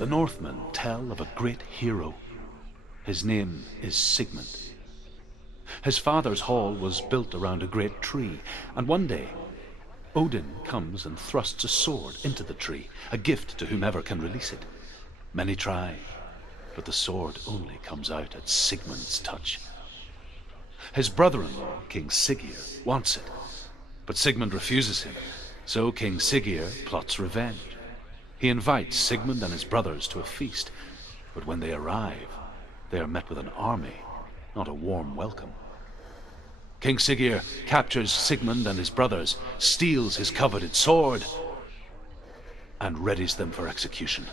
The Northmen tell of a great hero. His name is Sigmund. His father's hall was built around a great tree, and one day Odin comes and thrusts a sword into the tree, a gift to whomever can release it. Many try, but the sword only comes out at Sigmund's touch. His brother-in-law, King Siggeir, wants it, but Sigmund refuses him, so King Siggeir plots revenge. He invites Sigmund and his brothers to a feast, but when they arrive, they are met with an army, not a warm welcome. King Siggeir captures Sigmund and his brothers, steals his coveted sword, and readies them for execution.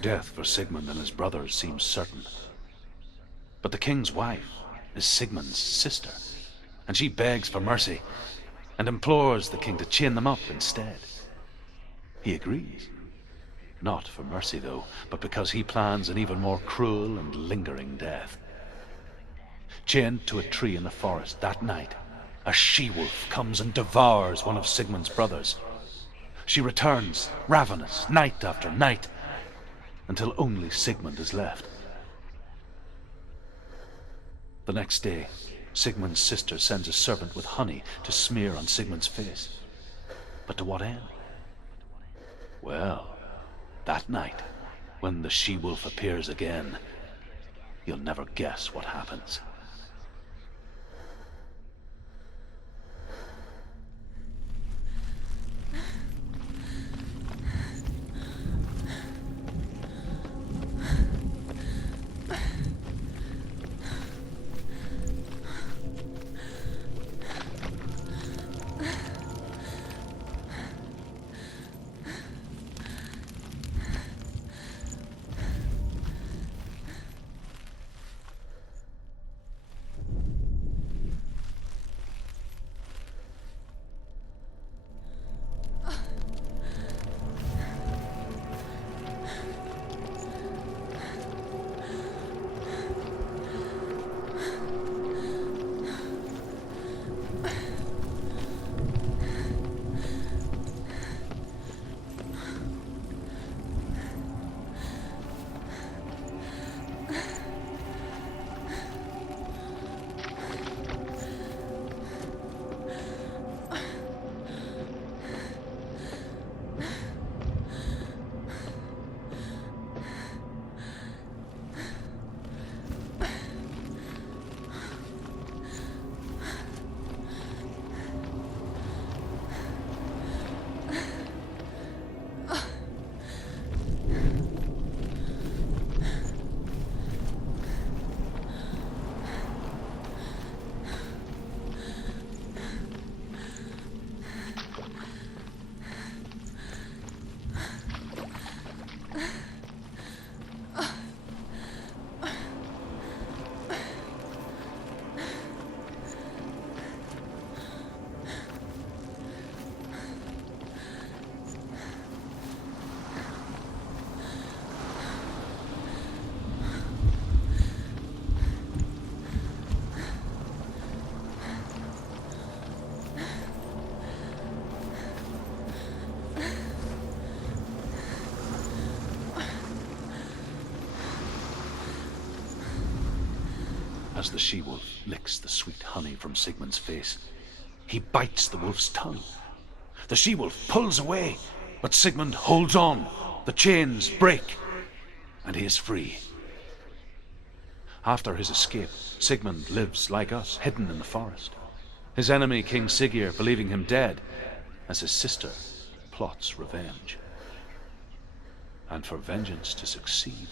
Death for Sigmund and his brothers seems certain. But the king's wife is Sigmund's sister, and she begs for mercy and implores the king to chain them up instead. He agrees. Not for mercy, though, but because he plans an even more cruel and lingering death. Chained to a tree in the forest that night, a she-wolf comes and devours one of Sigmund's brothers. She returns, ravenous, night after night, until only Sigmund is left. The next day, Sigmund's sister sends a servant with honey to smear on Sigmund's face. But to what end? Well, that night, when the she-wolf appears again, you'll never guess what happens. as the she-wolf licks the sweet honey from Sigmund's face. He bites the wolf's tongue. The she-wolf pulls away, but Sigmund holds on. The chains break, and he is free. After his escape, Sigmund lives like us, hidden in the forest. His enemy, King Siggeir, believing him dead, as his sister plots revenge. And for vengeance to succeed,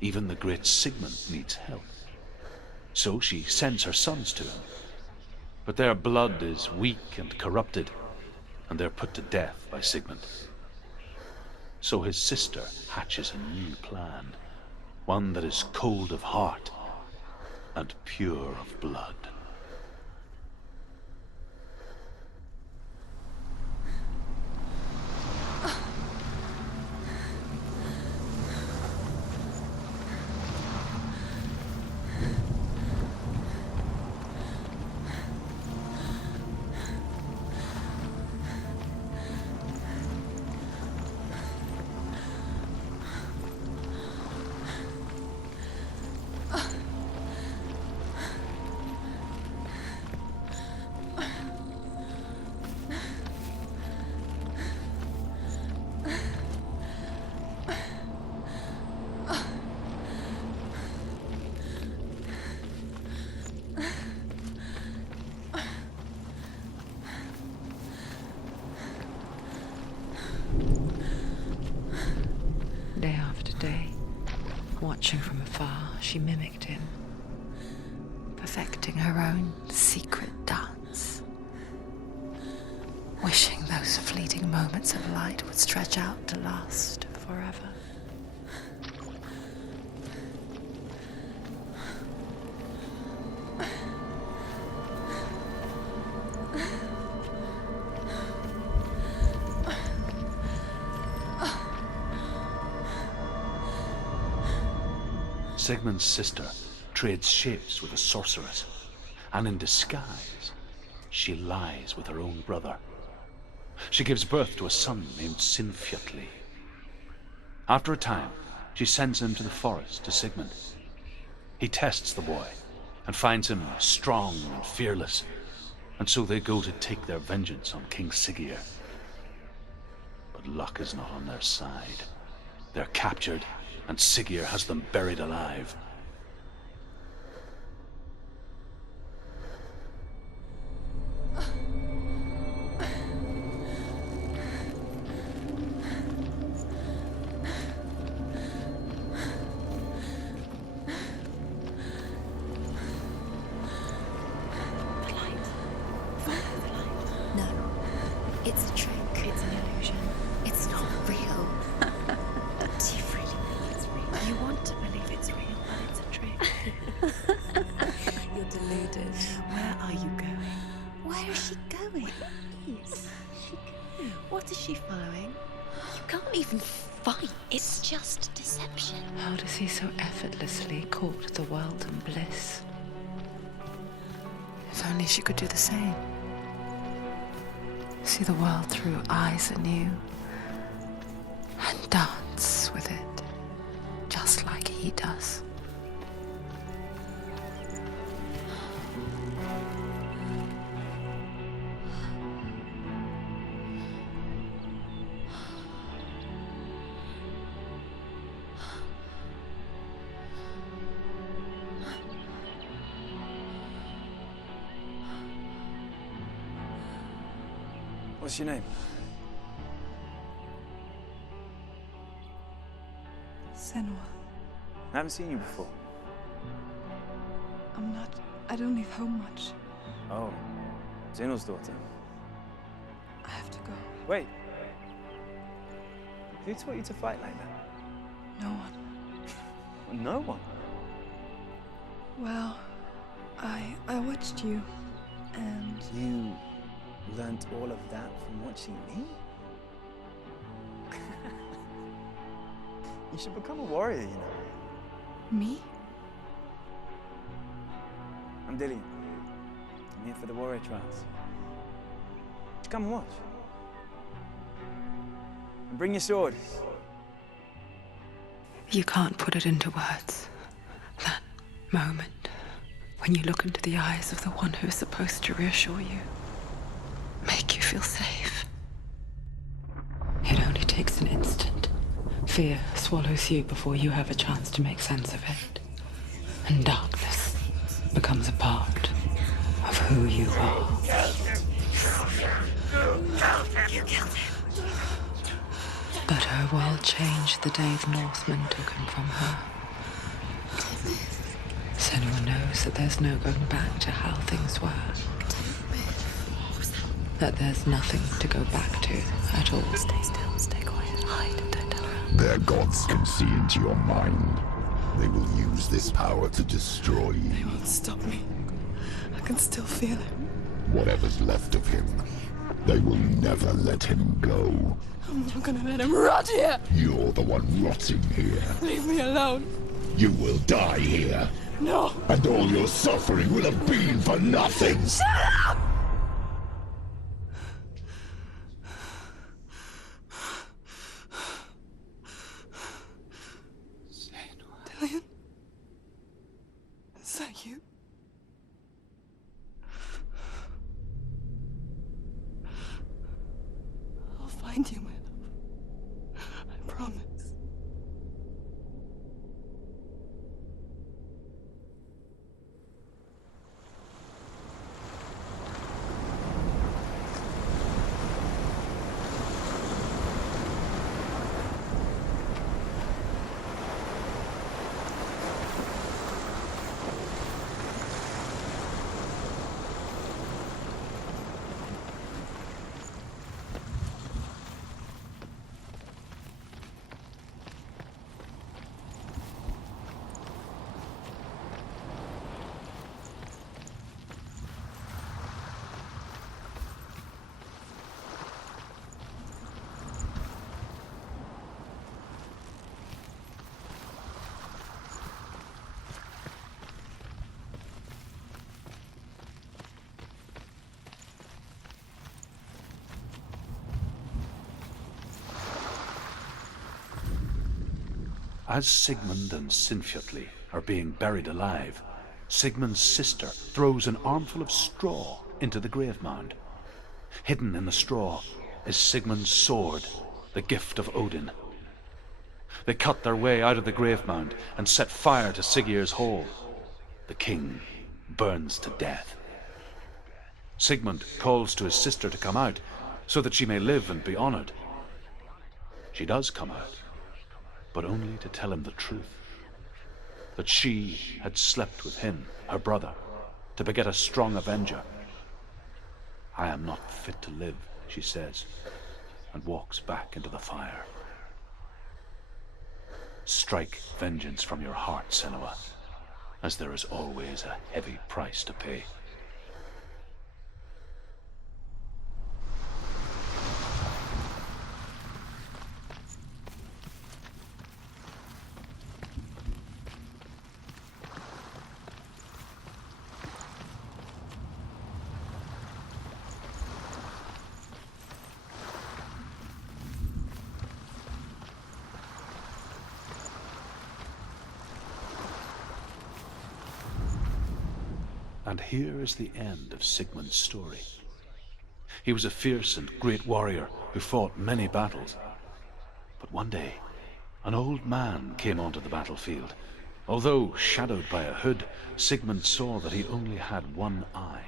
even the great Sigmund needs help. So she sends her sons to him. But their blood is weak and corrupted, and they're put to death by Sigmund. So his sister hatches a new plan, one that is cold of heart and pure of blood. Day after day, watching from afar, she mimicked him, perfecting her own secret dance, wishing those fleeting moments of light would stretch out to last forever. Sigmund's sister trades shapes with a sorceress, and in disguise, she lies with her own brother. She gives birth to a son named Sinfjotli. After a time, she sends him to the forest to Sigmund. He tests the boy and finds him strong and fearless, and so they go to take their vengeance on King Siggeir. But luck is not on their side. They're captured, and Siggeir has them buried alive. It's a trick. It's an illusion. It's not real. Do you really think it's real? You want to believe it's real, but it's a trick. You're deluded. Where are you going? Where is she going? What is she following? You can't even fight. It's just deception. How does he so effortlessly court the world and bliss? If only she could do the same. See the world through eyes anew and dance with it, just like he does. What's your name? Senua. I haven't seen you before. I don't leave home much. Oh, Zenua's daughter. I have to go. Wait. Who taught you to fight like that? No one. No one. Well, I watched you, and You learnt all of that from watching me? You should become a warrior, you know. me? I'm Dillian. I'm here for the warrior trials. Come and watch. And bring your sword. You can't put it into words. That moment, When you look into the eyes of the one who is supposed to reassure you, make you feel safe. It only takes an instant. Fear swallows you before you have a chance to make sense of it. And darkness becomes a part of who you are. You killed him. But her world changed the day the Northmen took him from her. Senua knows that there's no going back to how things were. That there's nothing to go back to at all. Stay still, stay quiet, hide, don't tell her. Their gods can see into your mind. They will use this power to destroy you. They won't stop me. I can still feel it. Whatever's left of him, they will never let him go. I'm not gonna let him rot here. You're the one rotting here. Leave me alone. You will die here. No. And all your suffering will have been for nothing. Shut up! Dillian? Is that you? I'll find you, my love. I promise. As Sigmund and Sinfjotli are being buried alive, Sigmund's sister throws an armful of straw into the grave mound. Hidden in the straw is Sigmund's sword, the gift of Odin. They cut their way out of the grave mound and set fire to Siggeir's hall. The king burns to death. Sigmund calls to his sister to come out so that she may live and be honored. She does come out, but only to tell him the truth. That she had slept with him, her brother, to beget a strong avenger. I am not fit to live, she says, and walks back into the fire. Strike vengeance from your heart, Senua, as there is always a heavy price to pay. And here is the end of Sigmund's story. He was a fierce and great warrior who fought many battles. But one day, an old man came onto the battlefield. Although shadowed by a hood, Sigmund saw that he only had one eye.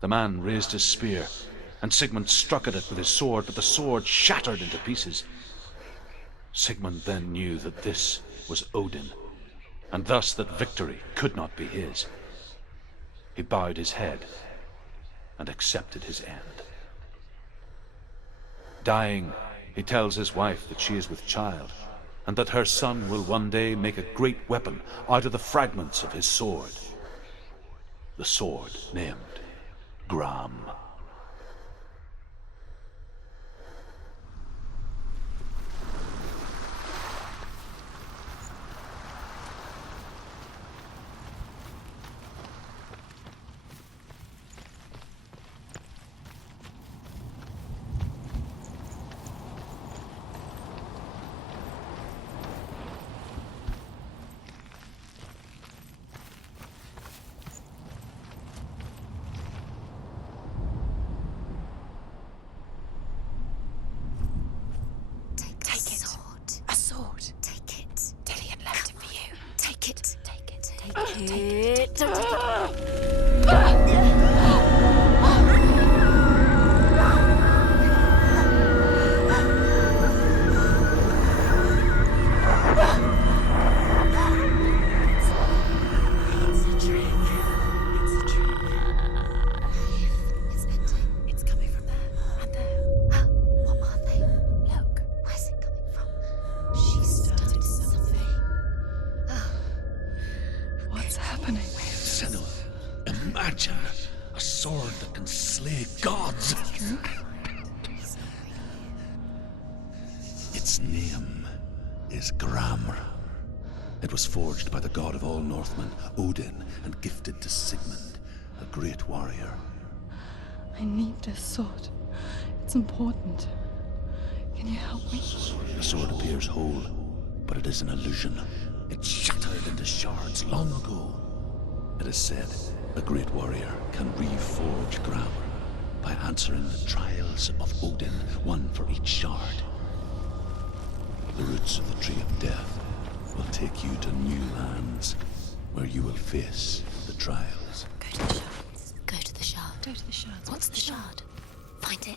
The man raised his spear, and Sigmund struck at it with his sword, but the sword shattered into pieces. Sigmund then knew that this was Odin, and thus that victory could not be his. He bowed his head and accepted his end. Dying, he tells his wife that she is with child, and that her son will one day make a great weapon out of the fragments of his sword. The sword named Gram. It's ending. It's coming from there and there. What are they? Look, where's it coming from? She started something. What's happening? Senua, imagine a sword that can slay gods. Its name is Gramr. It was forged by the god of all Northmen, Odin, and gifted to Sigmund, a great warrior. I need this sword. It's important. Can you help me? The sword appears whole, but it is an illusion. It shattered into shards long ago. It is said a great warrior can reforge Gramr by answering the trials of Odin, one for each shard. The roots of the Tree of Death will take you to new lands, where you will face the trials. Go to the shards. Go to the shard. Go to the shards. What's the shard? Find it.